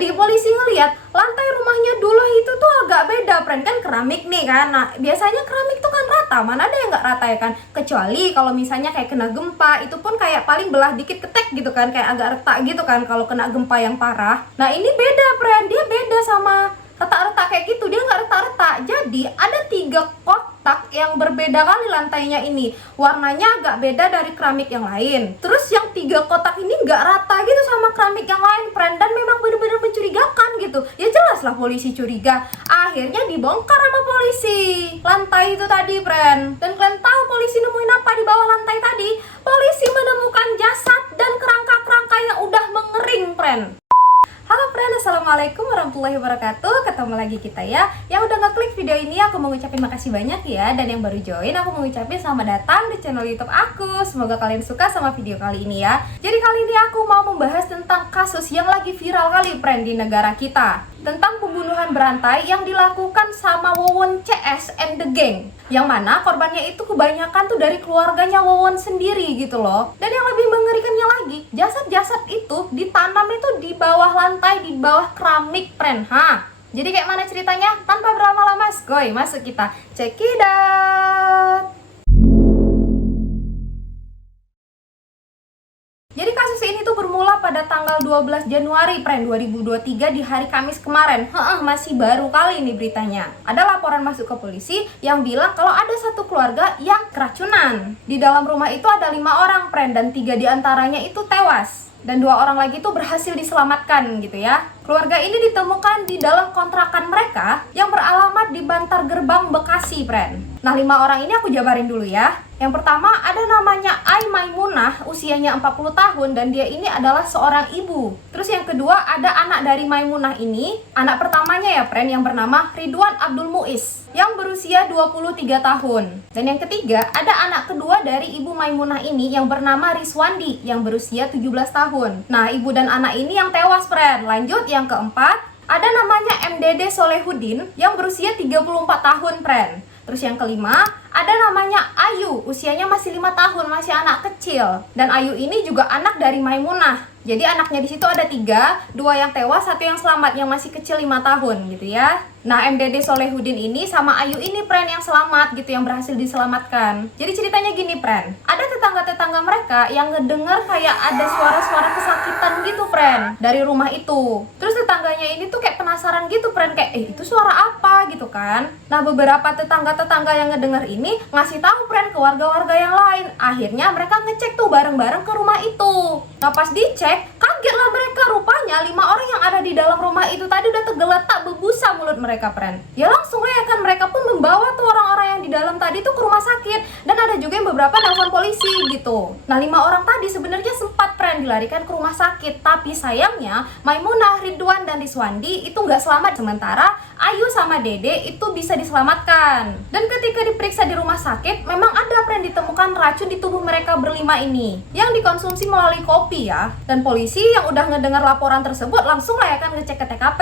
Jadi polisi ngeliat lantai rumahnya dulu itu tuh agak beda, friend. Kan keramik nih kan. Nah, biasanya keramik tuh kan rata, mana ada yang nggak rata ya kan. Kecuali kalau misalnya kayak kena gempa, itu pun kayak paling belah dikit ketek gitu kan, kayak agak retak gitu kan kalau kena gempa yang parah. Nah, ini beda, friend. Dia beda sama retak-retak kayak gitu, dia nggak retak-retak. Jadi ada 3 kotak yang berbeda kali lantainya ini. Warnanya agak beda dari keramik yang lain. Terus yang 3 kotak ini nggak rata gitu sama keramik yang lain, friend. Dan memang benar-benar mencurigakan gitu. Ya jelas lah polisi curiga. Akhirnya dibongkar sama polisi lantai itu tadi, friend. Dan kalian tahu polisi nemuin apa di bawah lantai tadi? Polisi menemukan jasad dan kerangka-kerangka yang udah mengering, friend. Halo friend, assalamualaikum warahmatullahi wabarakatuh. Ketemu lagi kita ya. Yang udah ngeklik video ini aku mau ngucapin makasih banyak ya. Dan yang baru join aku mau ngucapin selamat datang di channel YouTube aku. Semoga kalian suka sama video kali ini ya. Jadi kali ini aku mau membahas tentang kasus yang lagi viral kali, friend, di negara kita. Tentang pembunuhan berantai yang dilakukan sama Wawon CS and the Gang. Yang mana korbannya itu kebanyakan tuh dari keluarganya Wawon sendiri gitu loh. Dan yang lebih mengerikannya lagi, jasad-jasad itu ditanam itu di bawah lantai, di bawah keramik, friend. Jadi kayak mana ceritanya? Tanpa berlama-lama, skoy, masuk kita check it out. Jadi kasus ini tuh bermula pada tanggal 12 Januari, friend, 2023 di hari Kamis kemarin. Masih baru kali ini beritanya. Ada laporan masuk ke polisi yang bilang kalau ada satu keluarga yang keracunan. Di dalam rumah itu ada 5 orang, friend, dan 3 diantaranya itu tewas. Dan 2 orang lagi tuh berhasil diselamatkan gitu ya. Keluarga ini ditemukan di dalam kontrakan mereka yang beralamat di Bantar Gerbang, Bekasi, friend. Nah, 5 orang ini aku jabarin dulu ya. Yang pertama ada namanya Ai Maimunah, usianya 40 tahun dan dia ini adalah seorang ibu. Terus yang kedua ada anak dari Maimunah ini, anak pertamanya ya, friend, yang bernama Ridwan Abdul Muiz yang berusia 23 tahun. Dan yang ketiga ada anak kedua dari ibu Maimunah ini yang bernama Riswandi yang berusia 17 tahun. Nah, ibu dan anak ini yang tewas, friend. Lanjut yang keempat ada namanya MDD Solehudin yang berusia 34 tahun, friend. Terus yang kelima ada namanya Ayu, usianya masih 5 tahun, masih anak kecil. Dan Ayu ini juga anak dari Maimunah. Jadi anaknya di situ ada 3, 2 yang tewas, 1 yang selamat yang masih kecil 5 tahun gitu ya. Nah, MDD Solehudin ini sama Ayu ini, friend, yang selamat gitu, yang berhasil diselamatkan. Jadi ceritanya gini, friend. Ada tetangga-tetangga mereka yang ngedengar kayak ada suara-suara kesakitan gitu, friend, dari rumah itu. Terus tetangganya ini tuh kayak penasaran gitu, friend, kayak itu suara apa gitu kan. Nah, beberapa tetangga-tetangga yang ngedengar ini ngasih tahu, friend, ke warga-warga yang lain. Akhirnya mereka ngecek tuh bareng-bareng ke rumah itu. Nah, pas dicek, kagetlah mereka, rupanya 5 orang yang ada di dalam rumah itu tadi udah tergeletak bebusa mulut mereka, friend. Ya langsung ya kan, mereka pun membawa tuh orang-orang yang di dalam tadi tuh ke rumah sakit. Dan ada juga yang beberapa nelfon polisi gitu. Nah, 5 orang tadi sebenarnya sempat, friend, dilarikan ke rumah sakit. Tapi sayangnya Maimunah, Ridwan, dan Riswandi itu nggak selamat. Sementara Ayu sama Dede itu bisa diselamatkan. Dan ketika diperiksa di rumah sakit, memang ada, friend, ditemukan racun di tubuh mereka berlima ini yang dikonsumsi melalui kopi ya. Dan polisi yang udah ngedengar laporan tersebut langsung lah ya kan ngecek ke TKP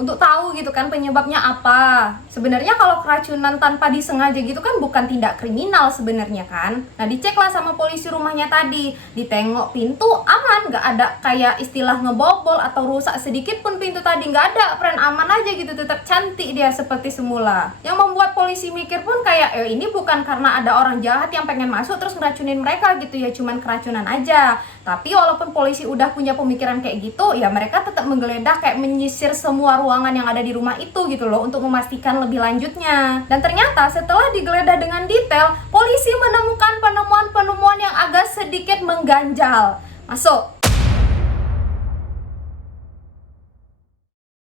untuk tahu gitu kan penyebabnya apa. Sebenarnya kalau keracunan tanpa disengaja gitu kan bukan tindak kriminal sebenarnya kan. Nah, diceklah sama polisi rumahnya tadi, ditengok pintu aman, nggak ada kayak istilah ngebobol atau rusak sedikit pun pintu tadi, nggak ada, friend, aman aja gitu, tetap cantik dia seperti semula. Yang membuat polisi mikir pun kayak ini bukan karena ada orang jahat yang pengen masuk terus ngeracunin mereka gitu ya, cuman keracunan aja. Tapi walaupun polisi udah punya pemikiran kayak gitu, ya mereka tetap menggeledah, kayak menyisir semua ruangan yang ada di rumah itu gitu loh untuk memastikan lebih lanjutnya. Dan ternyata setelah digeledah dengan detail, polisi menemukan penemuan-penemuan yang agak sedikit mengganjal. Masuk.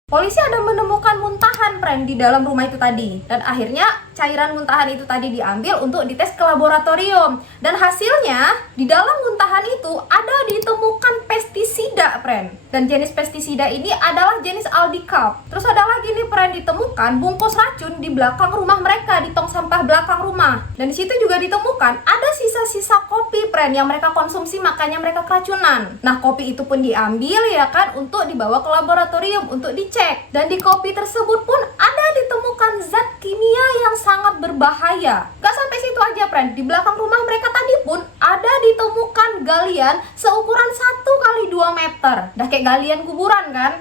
Polisi ada menemukan muntahan, friend, di dalam rumah itu tadi. Dan akhirnya cairan muntahan itu tadi diambil untuk dites ke laboratorium. Dan hasilnya di dalam muntahan itu ada ditemukan pestisida, friend. Dan jenis pestisida ini adalah jenis aldicap. Terus ada lagi nih, friend, ditemukan bungkus racun di belakang rumah mereka, di tong sampah belakang rumah. Dan di situ juga ditemukan ada sisa-sisa kopi, friend, yang mereka konsumsi, makanya mereka keracunan. Nah, kopi itu pun diambil ya kan untuk dibawa ke laboratorium untuk dicek. Dan di kopi tersebut pun ada ditemukan zat kimia yang sangat berbahaya. Gak sampai situ aja, friend. Di belakang rumah mereka tadi pun ada ditemukan galian seukuran 1 kali 2 meter. Udah kayak galian kuburan kan?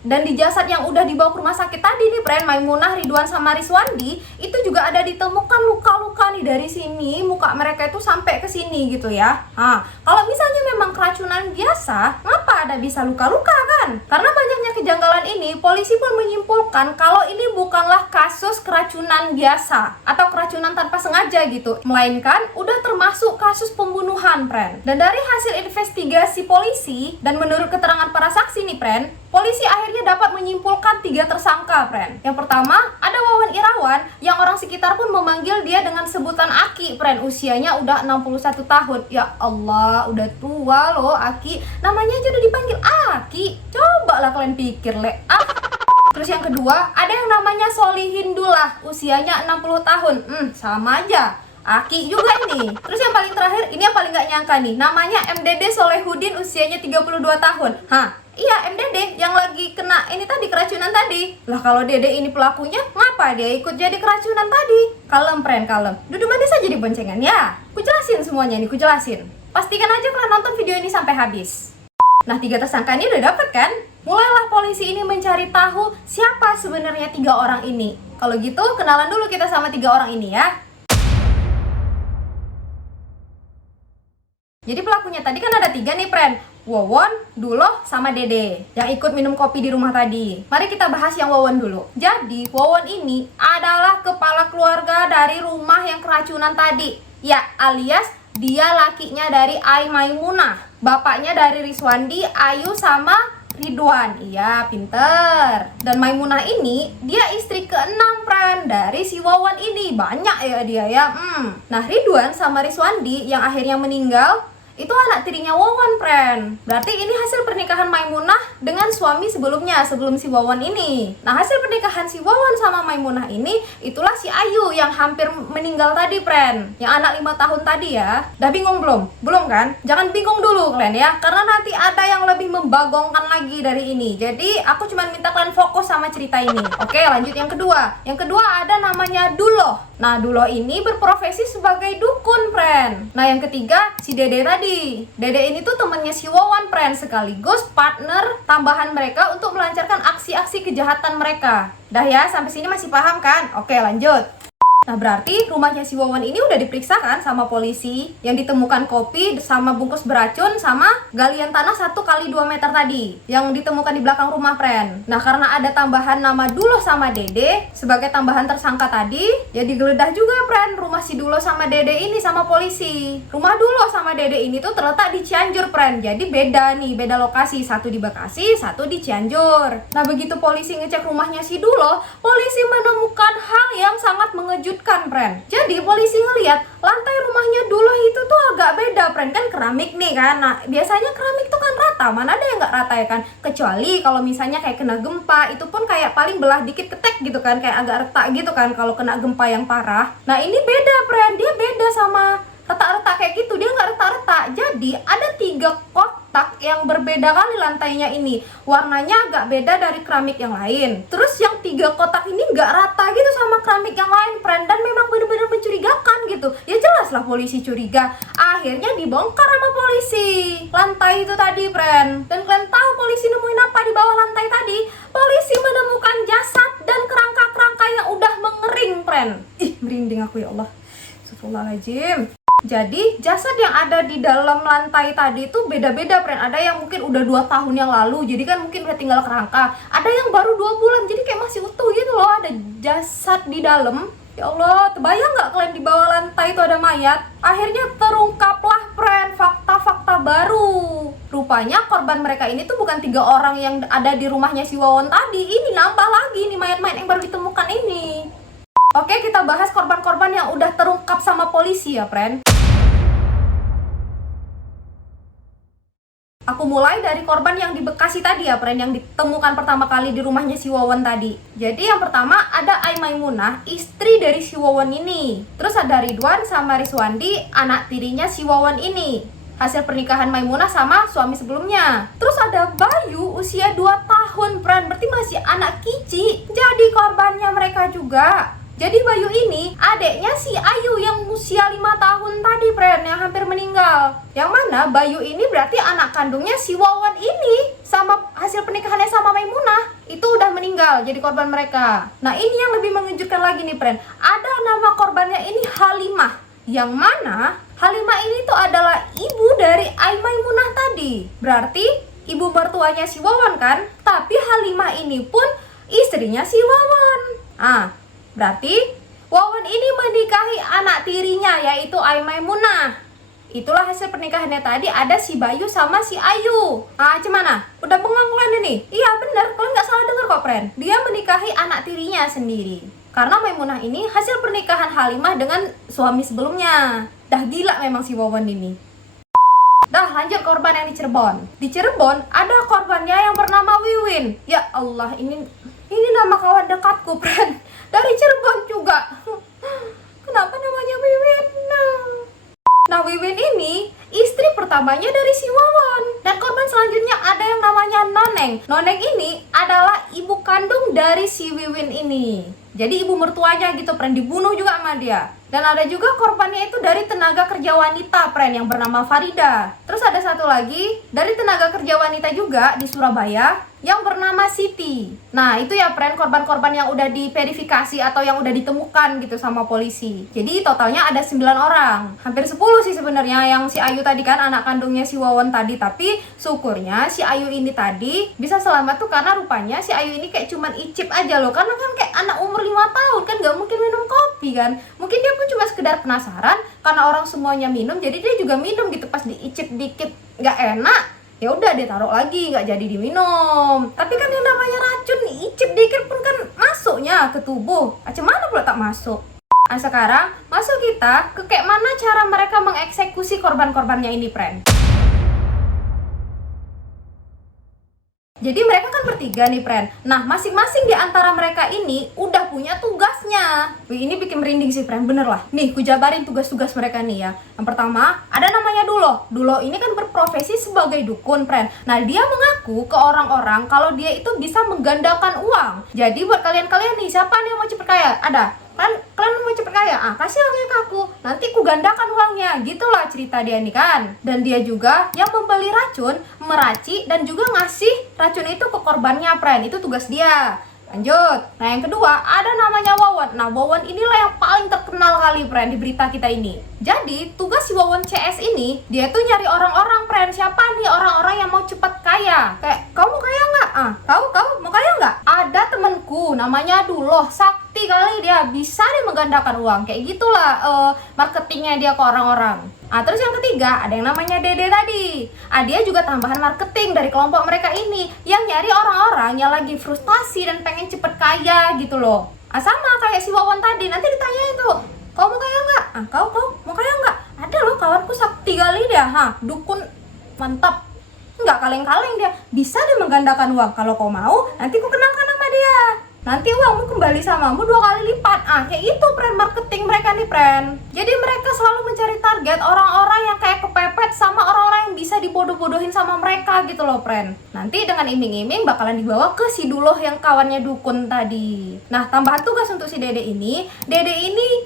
Dan di jasad yang udah dibawa ke rumah sakit tadi nih, friend, Maimunah, Ridwan, sama Riswandi, itu juga ada ditemukan luka-luka nih dari sini, muka mereka itu sampai ke sini gitu ya. Kalau misalnya memang keracunan biasa, ngapa ada bisa luka-luka kan? Karena banyaknya kejanggalan ini, polisi pun menyimpulkan kalau ini bukanlah kasus keracunan biasa atau keracunan tanpa sengaja gitu, melainkan udah termasuk kasus pembunuhan, friend. Dan dari hasil investigasi polisi dan menurut keterangan para saksi nih, friend, polisi akhirnya dapat menyimpulkan 3 tersangka, friend. Yang pertama, ada Wawan Irawan yang orang sekitar pun memanggil dia dengan sebutan Aki, friend. Usianya udah 61 tahun. Ya Allah, udah tua loh Aki. Namanya aja udah dipanggil Aki. Cobalah kalian pikir, Terus yang kedua, ada yang namanya Solihindullah, usianya 60 tahun. Sama aja. Aki juga ini. Terus yang paling terakhir, ini yang paling gak nyangka nih, namanya MDD Solehudin, usianya 32 tahun. Iya, MDD yang lagi kena ini tadi, keracunan tadi. Lah kalau Dede ini pelakunya, ngapa dia ikut jadi keracunan tadi? Kalem, friend, kalem. Duduk manis aja di boncengan ya. Kujelasin semuanya nih, kujelasin. Pastikan aja kalian nonton video ini sampai habis. Nah, 3 tersangka ini udah dapet kan? Mulailah polisi ini mencari tahu siapa sebenarnya 3 orang ini. Kalau gitu, kenalan dulu kita sama 3 orang ini ya. Jadi pelakunya tadi kan ada 3 nih, friend. Wawon, Duloh, sama Dede yang ikut minum kopi di rumah tadi. Mari kita bahas yang Wawon dulu. Jadi, Wawon ini adalah kepala keluarga dari rumah yang keracunan tadi. Ya, alias dia lakinya dari Ai Maimunah. Bapaknya dari Riswandi, Ayu, sama Ridwan. Iya, pinter. Dan Maimunah ini, dia istri ke-6, friend, dari si Wawan ini. Banyak ya dia ya. Nah, Ridwan sama Riswandi yang akhirnya meninggal, itu anak tirinya Wawan, friend. Berarti ini hasil pernikahan Maimunah dengan suami sebelumnya, sebelum si Wawan ini. Nah, hasil pernikahan si Wawan sama Maimunah ini, itulah si Ayu yang hampir meninggal tadi, friend. Yang anak 5 tahun tadi ya. Udah bingung belum? Belum kan? Jangan bingung dulu kalian ya, karena nanti ada yang lebih membagongkan lagi dari ini. Jadi, aku cuma minta kalian fokus sama cerita ini. Oke, lanjut yang kedua. Yang kedua ada namanya Duloh. Nah, Duloh ini berprofesi sebagai dukun, friend. Nah, yang ketiga si Dede tadi. Dede ini tuh temennya si Wawan, friend, sekaligus partner tambahan mereka untuk melancarkan aksi-aksi kejahatan mereka. Dah ya, sampai sini masih paham kan? Oke, lanjut. Nah, berarti rumahnya si Wawan ini udah diperiksa kan sama polisi, yang ditemukan kopi sama bungkus beracun sama galian tanah 1 kali 2 meter tadi yang ditemukan di belakang rumah, friend. Nah, karena ada tambahan nama Duloh sama Dede sebagai tambahan tersangka tadi, ya digeledah juga, friend, rumah si Duloh sama Dede ini sama polisi. Rumah Duloh sama Dede ini tuh terletak di Cianjur, friend. Jadi beda nih, beda lokasi, satu di Bekasi, satu di Cianjur. Nah, begitu polisi ngecek rumahnya si Duloh, polisi menemukan hal yang sangat mengejutkan, friend. Jadi polisi ngelihat lantai rumahnya Duloh itu tuh agak beda, friend. Kan keramik nih kan. Nah, biasanya keramik tuh kan rata, mana ada yang nggak rata ya kan. Kecuali kalau misalnya kayak kena gempa, itu pun kayak paling belah dikit ketek gitu kan, kayak agak retak gitu kan kalau kena gempa yang parah. Nah, ini beda, friend. Dia beda sama retak-retak kayak gitu, dia nggak retak-retak. Jadi ada 3 kotak yang berbeda kali lantainya ini. Warnanya agak beda dari keramik yang lain. Terus yang 3 kotak ini nggak rata gitu sama keramik yang lain, friend. Dan memang benar-benar mencurigakan gitu. Ya jelas lah polisi curiga. Akhirnya dibongkar sama polisi lantai itu tadi, friend. Dan kalian tahu polisi nemuin apa di bawah lantai tadi? Polisi menemukan jasad dan kerangka-kerangka yang udah mengering, friend. Ih, merinding aku, ya Allah. Astagfirullahaladzim. Jadi jasad yang ada di dalam lantai tadi itu beda-beda, friend. Ada yang mungkin udah 2 tahun yang lalu, jadi kan mungkin udah tinggal kerangka. Ada yang baru 2 bulan, jadi kayak masih utuh gitu loh. Ada jasad di dalam. Ya Allah, terbayang nggak kalian di bawah lantai itu ada mayat? Akhirnya terungkaplah, friend, fakta-fakta baru. Rupanya korban mereka ini tuh bukan 3 orang yang ada di rumahnya si Wawan tadi. Ini nambah lagi nih mayat-mayat yang baru ditemukan ini. Oke, kita bahas korban-korban yang udah terungkap sama polisi ya, friend. Aku mulai dari korban yang di Bekasi tadi ya, friend, yang ditemukan pertama kali di rumahnya si Wawan tadi. Jadi yang pertama ada Ai Maimunah, istri dari si Wawan ini. Terus ada Ridwan sama Riswandi, anak tirinya si Wawan ini. Hasil pernikahan Maimunah sama suami sebelumnya. Terus ada Bayu, usia 2 tahun, friend, berarti masih anak kicik. Jadi korbannya mereka juga. Jadi Bayu ini adeknya si Ayu yang usia 5 tahun tadi, friend, yang hampir meninggal. Yang mana Bayu ini berarti anak kandungnya si Wawan ini, sama hasil pernikahannya sama Maimunah itu udah meninggal jadi korban mereka. Nah, ini yang lebih mengejutkan lagi nih, friend. Ada nama korbannya ini Halimah. Yang mana Halimah ini tuh adalah ibu dari Ai Maimunah tadi. Berarti ibu mertuanya si Wawan kan? Tapi Halimah ini pun istrinya si Wawan. Berarti Wawan ini menikahi anak tirinya yaitu Ai Maimunah. Itulah hasil pernikahannya tadi, ada si Bayu sama si Ayu. Gimana? Udah bengong kalian ini? Iya bener, kalian nggak salah dengar kok, friend. Dia menikahi anak tirinya sendiri. Karena Maimunah ini hasil pernikahan Halimah dengan suami sebelumnya. Dah gila memang si Wawan ini. Dah lanjut korban yang di Cirebon. Di Cirebon ada korbannya yang bernama Wiwin. Ya Allah, ini nama kawan dekatku, friend. Dari Cirebon juga. Kenapa namanya Wiwin? Nah, Wiwin ini istri pertamanya dari si Wawan. Dan korban selanjutnya ada yang namanya Noneng. Noneng ini adalah ibu kandung dari si Wiwin ini. Jadi ibu mertuanya gitu, friend, dibunuh juga sama dia. Dan ada juga korbannya itu dari tenaga kerja wanita, friend, yang bernama Farida. Terus ada satu lagi dari tenaga kerja wanita juga di Surabaya yang bernama Siti. Nah, itu ya, friend, korban-korban yang udah diverifikasi atau yang udah ditemukan gitu sama polisi. Jadi totalnya ada 9 orang. Hampir 10 sih sebenarnya yang si Ayu tadi kan anak kandungnya si Wawan tadi. Tapi syukurnya si Ayu ini tadi bisa selamat tuh karena rupanya si Ayu ini kayak cuman icip aja loh. Karena kan kayak anak umur 5 tahun kan gak mungkin minum kopi kan. Mungkin dia pun cuma sekedar penasaran karena orang semuanya minum, jadi dia juga minum gitu. Pas diicip dikit gak enak, ya udah dia taruh lagi, nggak jadi diminum. Tapi kan yang namanya racun nih, icip dikit pun kan masuknya ke tubuh. Macam mana pula tak masuk? Nah, sekarang masuk kita ke kayak mana cara mereka mengeksekusi korban-korbannya ini, friend. Jadi mereka kan bertiga nih, friend. Nah, masing-masing di antara mereka ini udah punya tugasnya. Wih, ini bikin merinding sih, friend. Bener lah. Nih, ku jabarin tugas-tugas mereka nih ya. Yang pertama, ada namanya Dulo. Dulo ini kan berprofesi sebagai dukun, friend. Nah, dia mengaku ke orang-orang kalau dia itu bisa menggandakan uang. Jadi buat kalian-kalian nih, siapa nih yang mau cepet kaya? Ada? Kalian mau cepet kaya? Kasih uangnya ke aku, nanti ku gandakan uangnya. Gitulah cerita dia nih kan. Dan dia juga yang membeli racun, meracik, dan juga ngasih racun itu ke korbannya, friend. Itu tugas dia. Lanjut. Nah, yang kedua ada namanya Wawan. Nah, Wawan inilah yang paling terkenal kali, friend, di berita kita ini. Jadi tugas si Wawan CS ini, dia tuh nyari orang-orang, friend. Siapa nih orang-orang yang mau cepet kaya? Kayak, kamu kaya nggak? Kamu mau kaya nggak? Ada temenku namanya Duloh, sakti kali dia, bisa dia menggandakan uang. Kayak gitulah marketingnya dia ke orang-orang. Terus yang ketiga ada yang namanya Dede tadi. Dia juga tambahan marketing dari kelompok mereka ini yang nyari orang-orang yang lagi frustasi dan pengen cepet kaya gitu loh. Sama kayak si Wawan tadi, nanti ditanyain tuh, kau mau kaya nggak? Kau mau kaya nggak? Ada loh kawanku sakti kali dia, dukun mantap. Nggak kaleng-kaleng dia, bisa dia menggandakan uang. Kalau kau mau, nanti ku kenalkan sama dia. Nanti uangmu kembali samamu 2 kali lipat. Kayak itu, friend, marketing mereka nih, friend. Jadi mereka selalu mencari target orang-orang yang kayak kepepet sama orang-orang yang bisa dibodoh-bodohin sama mereka gitu loh, friend. Nanti dengan iming-iming bakalan dibawa ke si Duloh yang kawannya dukun tadi. Nah, tambahan tugas untuk si Dede ini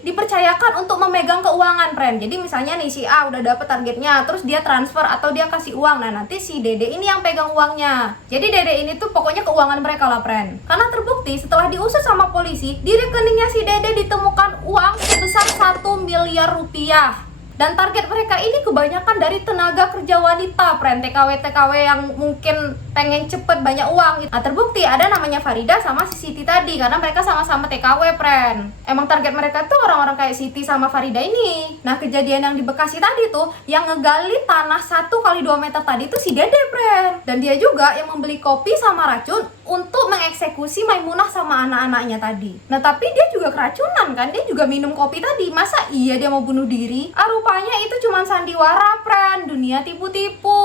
dipercayakan untuk memegang keuangan, friend. Jadi misalnya nih si A udah dapet targetnya, terus dia transfer atau dia kasih uang. Nah, nanti si Dede ini yang pegang uangnya. Jadi Dede ini tuh pokoknya keuangan mereka lah, friend. Karena terbukti setelah diusut sama polisi, di rekeningnya si Dede ditemukan uang sebesar 1 miliar rupiah. Dan target mereka ini kebanyakan dari tenaga kerja wanita, friend. TKW yang mungkin pengen cepet banyak uang. Terbukti ada namanya Farida sama si Siti tadi, karena mereka sama-sama TKW, friend. Emang target mereka tuh orang-orang kayak Siti sama Farida ini. Nah, kejadian yang di Bekasi tadi tuh, yang ngegali tanah 1 kali 2 meter tadi tuh si Dede, friend. Dan dia juga yang membeli kopi sama racun untuk mengeksekusi Maimunah sama anak-anaknya tadi. Nah, tapi dia juga keracunan kan, dia juga minum kopi tadi. Masa iya dia mau bunuh diri? Rupanya itu cuma sandiwara, friend. Dunia tipu-tipu.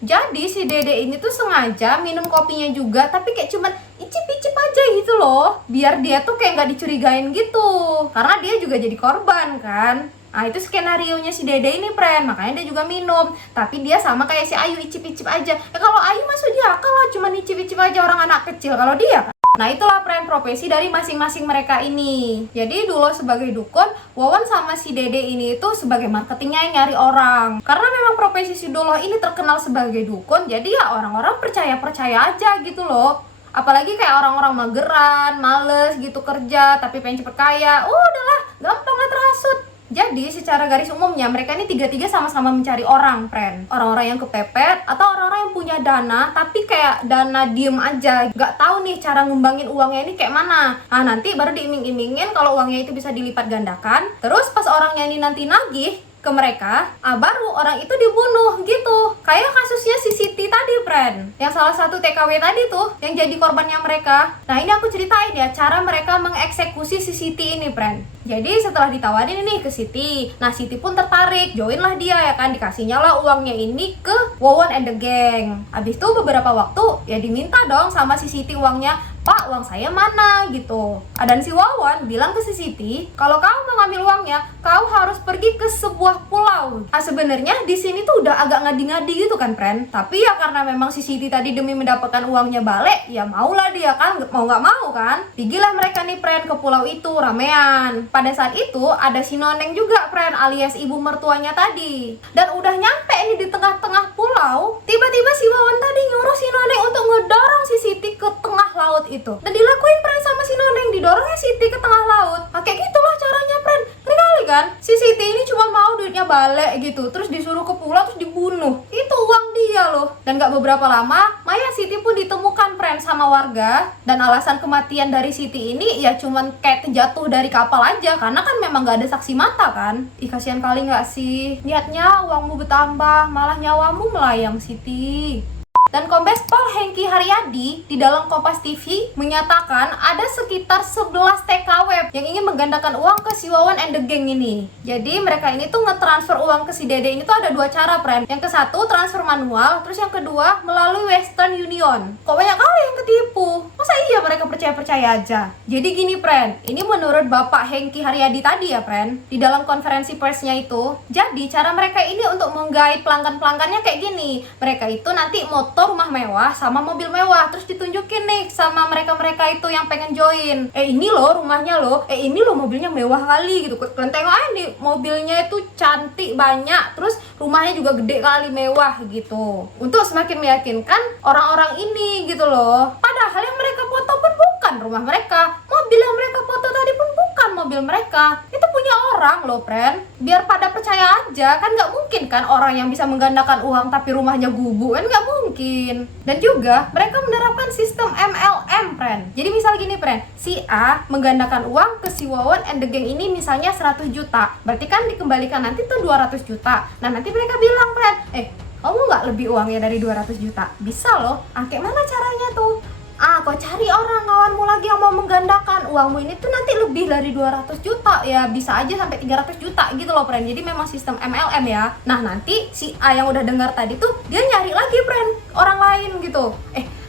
Jadi si Dede ini tuh sengaja minum kopinya juga, tapi kayak cuman icip-icip aja gitu loh, biar dia tuh kayak nggak dicurigain gitu. Karena dia juga jadi korban kan. Itu skenarionya si Dede ini, friend. Makanya dia juga minum. Tapi dia sama kayak si Ayu, icip-icip aja. Kalau Ayu masuk dia kalau cuma icip-icip aja, orang anak kecil. Kalau dia Nah itulah profesi dari masing-masing mereka ini. Jadi dulu sebagai dukun, Wawan sama si Dede ini itu sebagai marketingnya yang nyari orang. Karena memang profesi si Duloh ini terkenal sebagai dukun, jadi ya orang-orang percaya-percaya aja gitu loh. Apalagi kayak orang-orang mageran, males gitu kerja, tapi pengen cepet kaya. Udahlah, gampang lah terhasut. Jadi secara garis umumnya mereka ini tiga-tiga sama-sama mencari orang, friend. Orang-orang yang kepepet atau orang-orang yang punya dana tapi kayak dana diem aja, gak tahu nih cara ngembangin uangnya ini kayak mana. Nah nanti baru diiming-imingin kalau uangnya itu bisa dilipat gandakan. Terus pas orangnya ini nanti nagih ke mereka, baru orang itu dibunuh gitu. Kayak kasusnya si Siti tadi, friend. Yang salah satu TKW tadi tuh, yang jadi korbannya mereka. Nah ini aku ceritain ya, cara mereka mengeksekusi si Siti ini, friend. Jadi setelah ditawarin nih ke Siti, nah Siti pun tertarik, join lah dia ya kan, dikasihnya lah uangnya ini ke Wawan and the Gang. Abis itu beberapa waktu, ya diminta dong sama si Siti uangnya, Pak, uang saya mana gitu. Dan si Wawan bilang ke si Siti, kalau kau mau ngambil uangnya, kau harus pergi ke sebuah pulau. Sebenarnya di sini tuh udah agak ngadi-ngadi gitu kan, friend. Tapi ya karena memang si Siti tadi demi mendapatkan uangnya balik, ya maulah dia kan, mau nggak mau kan. Pergilah mereka nih, friend, ke pulau itu ramean. Pada saat itu ada si Noneng juga, friend, alias ibu mertuanya tadi. Dan udah nyampe nih di tengah-tengah pulau, tiba-tiba si Wawan tadi nyuruh si Noneng untuk ngedorong si Siti ke tengah laut itu. Dan dilakuin, friend, sama si Noneng, didorongnya Siti ke tengah laut. Kayak gitulah caranya, friend. Ngeri kali kan? Si Siti ini cuma mau duitnya balik gitu, terus disuruh ke pulau, terus dibunuh. Itu uang dia loh. Dan gak beberapa lama, mayat Siti pun ditemukan, friend, sama warga. Dan alasan kematian dari Siti ini ya cuman kayak terjatuh dari kapal aja, karena kan memang gak ada saksi mata kan. Ih, kasihan kali gak sih? Niatnya uangmu bertambah, malah nyawamu melayang, Siti. Dan Kombes Pol Hengki Haryadi di dalam Kompas TV menyatakan ada sekitar 11 TKW yang ingin menggandakan uang ke si Wawan and the Gang ini. Jadi mereka ini tuh ngetransfer uang ke si Dede ini tuh ada dua cara, friend. Yang ke satu transfer manual, terus yang kedua melalui Western Union. Kok banyak kali yang ketipu? Masa iya mereka percaya-percaya aja? Jadi gini, friend, ini menurut Bapak Hengki Haryadi tadi ya, friend, di dalam konferensi persnya itu. Jadi cara mereka ini untuk menggait pelanggan-pelanggannya kayak gini. Mereka itu nanti motor rumah mewah sama mobil mewah, terus ditunjukin nih sama mereka-mereka itu yang pengen join. Ini loh rumahnya loh, ini loh mobilnya mewah kali gitu. Kalian tengok aja nih, mobilnya itu cantik banyak, terus rumahnya juga gede kali, mewah gitu. Untuk semakin meyakinkan orang-orang ini gitu loh. Padahal yang mereka foto pun bukan rumah mereka, mobil yang mereka foto tadi pun bukan mobil mereka. Itu punya orang loh, friend. Biar pada percaya aja, kan nggak mungkin kan orang yang bisa menggandakan uang tapi rumahnya gubuk, kan nggak mungkin. Dan juga mereka menerapkan sistem MLM, friend. Jadi misal gini, friend, si A menggandakan uang ke si Wawan and the Gang ini misalnya 100 juta, berarti kan dikembalikan nanti tuh 200 juta. Nah nanti mereka bilang, friend, kamu nggak lebih uangnya dari 200 juta? Bisa loh. Kayak mana caranya tuh? Kau cari orang kawanmu lagi yang mau menggandakan uangmu ini tuh nanti lebih dari 200 juta. Ya bisa aja sampai 300 juta gitu loh, friend. Jadi memang sistem MLM ya. Nah nanti si A yang udah dengar tadi tuh, dia nyari lagi, friend, orang lain gitu.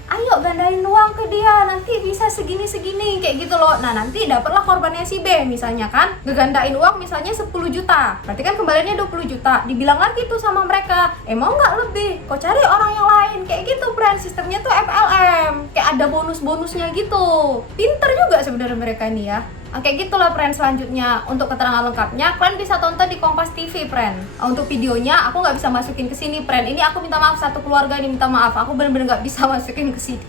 Ayo gandain uang ke dia, nanti bisa segini-segini kayak gitu loh. Nah nanti dapatlah korbannya si B misalnya kan, ngegandain uang misalnya 10 juta, berarti kan kembaliannya 20 juta. Dibilang lagi tuh sama mereka, mau nggak lebih? Kok cari orang yang lain kayak gitu, friend. Sistemnya tuh MLM, kayak ada bonus-bonusnya gitu. Pinter juga sebenarnya mereka ini ya. Kayak gitulah, friend. Selanjutnya untuk keterangan lengkapnya kalian bisa tonton di Kompas TV, friend. Untuk videonya aku nggak bisa masukin ke sini, friend. Ini aku minta maaf, satu keluarga ini minta maaf, aku bener-bener nggak bisa masukin ke sini.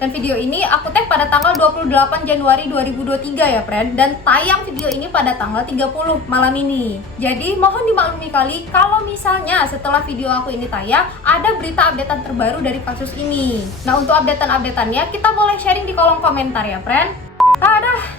Dan video ini aku tag pada tanggal 28 Januari 2023 ya, friend. Dan tayang video ini pada tanggal 30 malam ini. Jadi mohon dimaklumi kali kalau misalnya setelah video aku ini tayang ada berita updatean terbaru dari kasus ini. Nah untuk updatean-updateannya kita boleh sharing di kolom komentar ya, friend.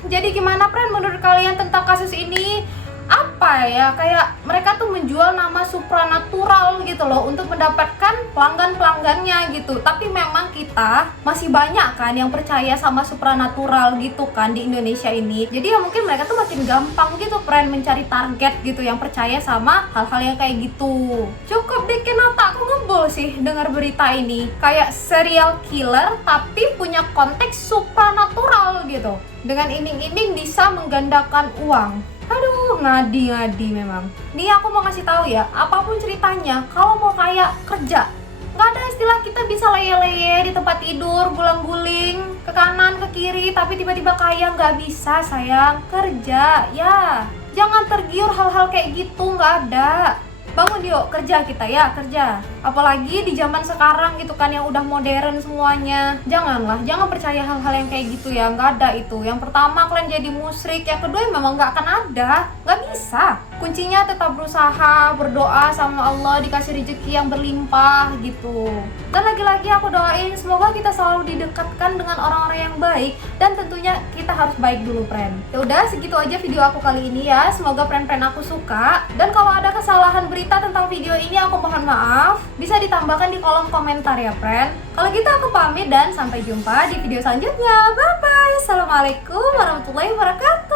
Jadi gimana, friend, menurut kalian tentang kasus ini? Apa ya, kayak mereka tuh menjual nama supranatural gitu loh untuk mendapatkan pelanggan-pelanggannya gitu. Tapi memang kita masih banyak kan yang percaya sama supranatural gitu kan di Indonesia ini. Jadi ya mungkin mereka tuh makin gampang gitu, friend, mencari target gitu yang percaya sama hal-hal yang kayak gitu. Cukup bikin otakku ngebul sih dengar berita ini. Kayak serial killer tapi punya konteks supranatural gitu. Dengan iming-iming bisa menggandakan uang. Aduh, ngadi-ngadi memang. Nih aku mau kasih tahu ya, apapun ceritanya, kalau mau kaya kerja. Nggak ada istilah kita bisa leye-leye di tempat tidur, gulang-guling ke kanan mandiri tapi tiba-tiba kaya, nggak bisa sayang, kerja ya. Jangan tergiur hal-hal kayak gitu, nggak ada. Bangun yuk, kerja kita ya, kerja. Apalagi di zaman sekarang gitu kan yang udah modern semuanya. Jangan percaya hal-hal yang kayak gitu ya, nggak ada itu. Yang pertama kalian jadi musyrik, yang kedua memang nggak akan ada, nggak bisa. Kuncinya tetap berusaha, berdoa sama Allah, dikasih rezeki yang berlimpah gitu. Dan lagi-lagi aku doain semoga kita selalu didekatkan dengan orang-orang yang baik, dan tentunya kita harus baik dulu, friend. Ya udah, segitu aja video aku kali ini ya. Semoga friend-friend aku suka. Dan kalau ada kesalahan berita tentang video ini aku mohon maaf. Bisa ditambahkan di kolom komentar ya, friend. Kalau gitu aku pamit dan sampai jumpa di video selanjutnya. Bye bye. Assalamualaikum warahmatullahi wabarakatuh.